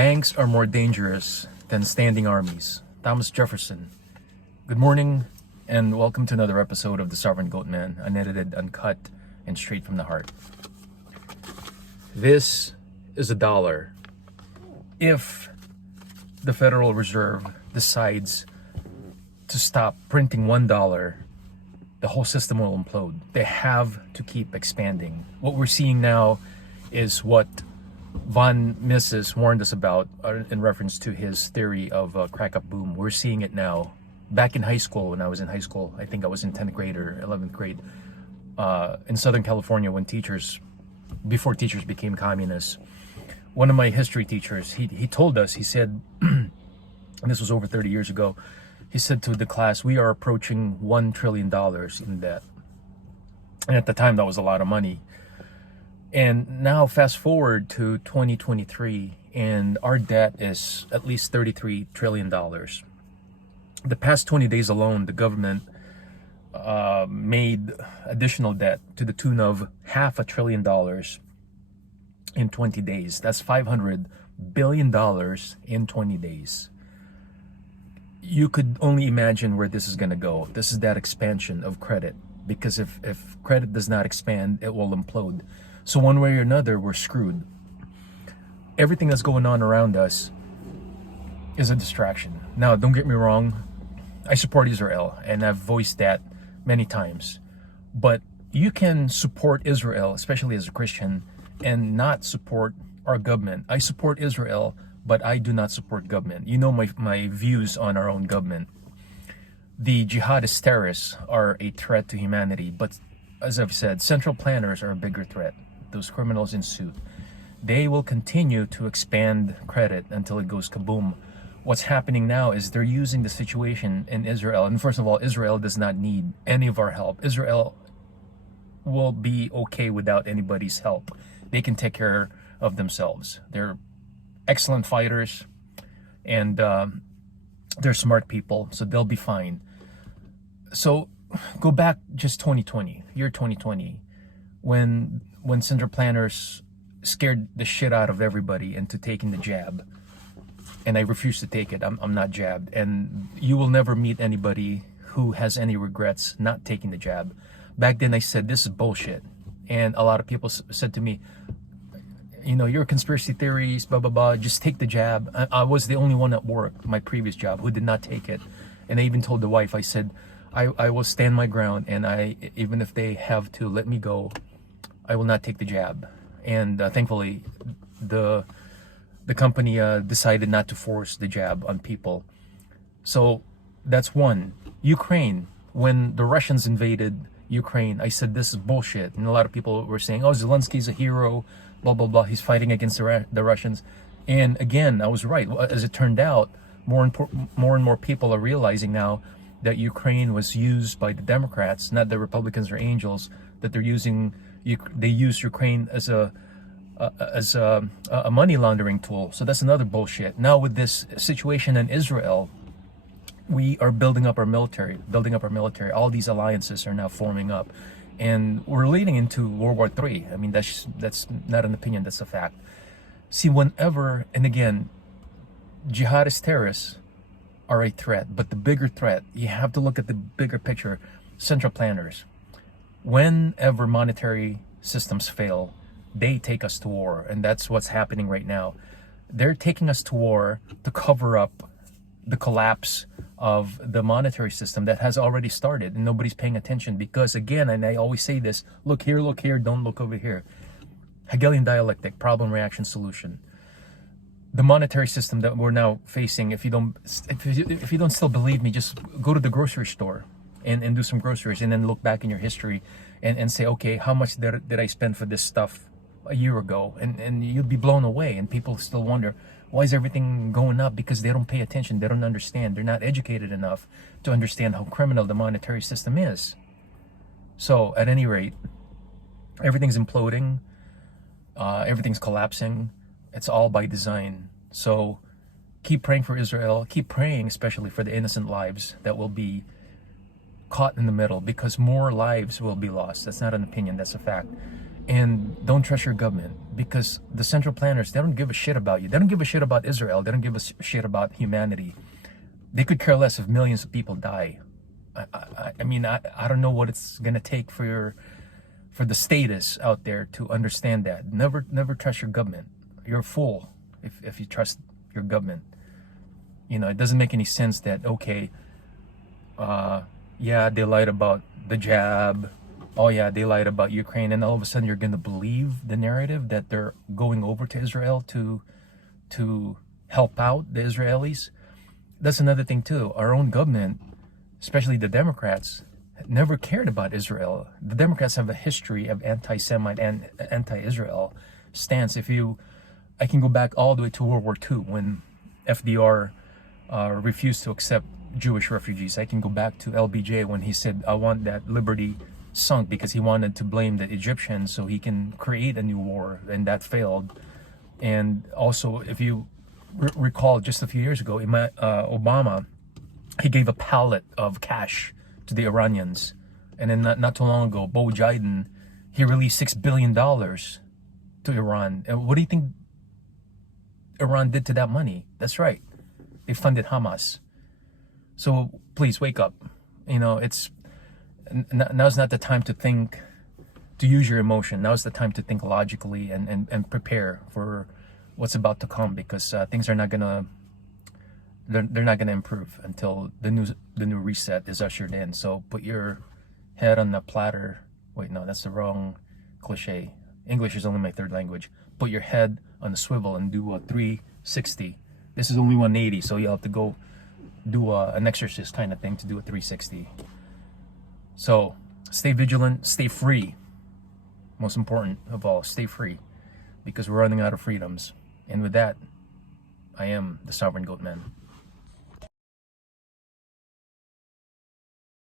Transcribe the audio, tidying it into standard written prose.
Banks are more dangerous than standing armies. Thomas Jefferson. Good morning and welcome to another episode of The Sovereign Goat Man, unedited, uncut, and straight from the heart. This is a dollar. If the Federal Reserve decides to stop printing $1, the whole system will implode. They have to keep expanding. What we're seeing now is what von Mises warned us about in reference to his theory of crack-up boom. We're seeing it now. Back in high school, when I was in high school, I think I was in 10th grade or 11th grade, in Southern California, before teachers became communists, one of my history teachers, he told us, he said, and this was over 30 years ago, he said to the class, we are approaching $1 trillion in debt. And at the time, that was a lot of money. And now fast forward to 2023, and our debt is at least $33 trillion. The past 20 days alone, the government made additional debt to the tune of $500 billion in 20 days. That's $500 billion in 20 days. You could only imagine where this is going to go. This is that expansion of credit, because if credit does not expand, it will implode. So one way or another, we're screwed. Everything that's going on around us is a distraction. Now, don't get me wrong. I support Israel, and I've voiced that many times. But you can support Israel, especially as a Christian, and not support our government. I support Israel, but I do not support government. You know my views on our own government. The jihadist terrorists are a threat to humanity, but as I've said, central planners are a bigger threat. Those criminals in suit. They will continue to expand credit until it goes kaboom. What's happening now is they're using the situation in Israel. And first of all, Israel does not need any of our help. Israel will be okay without anybody's help. They can take care of themselves. They're excellent fighters, and they're smart people, so they'll be fine. So go back just 2020, year 2020, when central planners scared the shit out of everybody into taking the jab. And I refuse to take it. I'm not jabbed. And you will never meet anybody who has any regrets not taking the jab. Back then I said, this is bullshit. And a lot of people said to me, you know, your conspiracy theories, blah, blah, blah, just take the jab. I was the only one at work, my previous job, who did not take it. And I even told the wife, I said, I will stand my ground, and even if they have to let me go, I will not take the jab. And thankfully, the company decided not to force the jab on people. So that's one. Ukraine, when the Russians invaded Ukraine, I said this is bullshit. And a lot of people were saying, oh, Zelensky's a hero, blah, blah, blah. He's fighting against the Russians. And again, I was right. As it turned out, more and more people are realizing now that Ukraine was used by the Democrats, not the Republicans or angels, that they use Ukraine as a money laundering tool. So that's another bullshit. Now with this situation in Israel, we are building up our military. All these alliances are now forming up, and we're leading into World War III. I mean, that's not an opinion, that's a fact. See, whenever, and again, jihadist terrorists are a threat, but the bigger threat, you have to look at the bigger picture, central planners. Whenever monetary systems fail, they take us to war, and that's what's happening right now. They're taking us to war to cover up the collapse of the monetary system that has already started, and nobody's paying attention because, again, and I always say this, look here, don't look over here. Hegelian dialectic, problem, reaction, solution. The monetary system that we're now facing, if you don't still believe me, just go to the grocery store and do some groceries, and then look back in your history and say, okay, how much did I spend for this stuff a year ago? And you'll be blown away. And people still wonder, why is everything going up? Because they don't pay attention. They don't understand. They're not educated enough to understand how criminal the monetary system is. So at any rate, everything's imploding. Everything's collapsing. It's all by design. So keep praying for Israel. Keep praying, especially for the innocent lives that will be caught in the middle, because more lives will be lost. That's not an opinion, that's a fact. And don't trust your government, because the central planners, they don't give a shit about you. They don't give a shit about Israel. They don't give a shit about humanity. They could care less if millions of people die. I mean, I don't know what it's gonna take for the status out there to understand that. Never trust your government. You're a fool if you trust your government. You know, it doesn't make any sense that, okay, yeah, they lied about the jab. Oh yeah, they lied about Ukraine, and all of a sudden you're gonna believe the narrative that they're going over to Israel to help out the Israelis. That's another thing too. Our own government, especially the Democrats, never cared about Israel. The Democrats have a history of anti-Semite and anti-Israel stance. I can go back all the way to World War II when FDR refused to accept Jewish refugees. I can go back to LBJ when he said, I want that liberty sunk, because he wanted to blame the Egyptians so he can create a new war, and that failed. And also, if you recall, just a few years ago, Obama, he gave a pallet of cash to the Iranians, and then not too long ago, WWIII, he released $6 billion to Iran. And what do you think Iran did to that money? That's right, they funded Hamas. So please wake up. You know, now's not the time to use your emotion. Now's the time to think logically and prepare for what's about to come, because things are not gonna they're not gonna improve until the new reset is ushered in. So put your head on the platter. Wait, no, that's the wrong cliche. English is only my third language. Put your head on the swivel and do a 360. This is only 180, so you'll have to go do an exorcist kind of thing to do a 360. So stay vigilant, stay free. Most important of all, stay free, because we're running out of freedoms. And with that, I am the Sovereign Goat Man.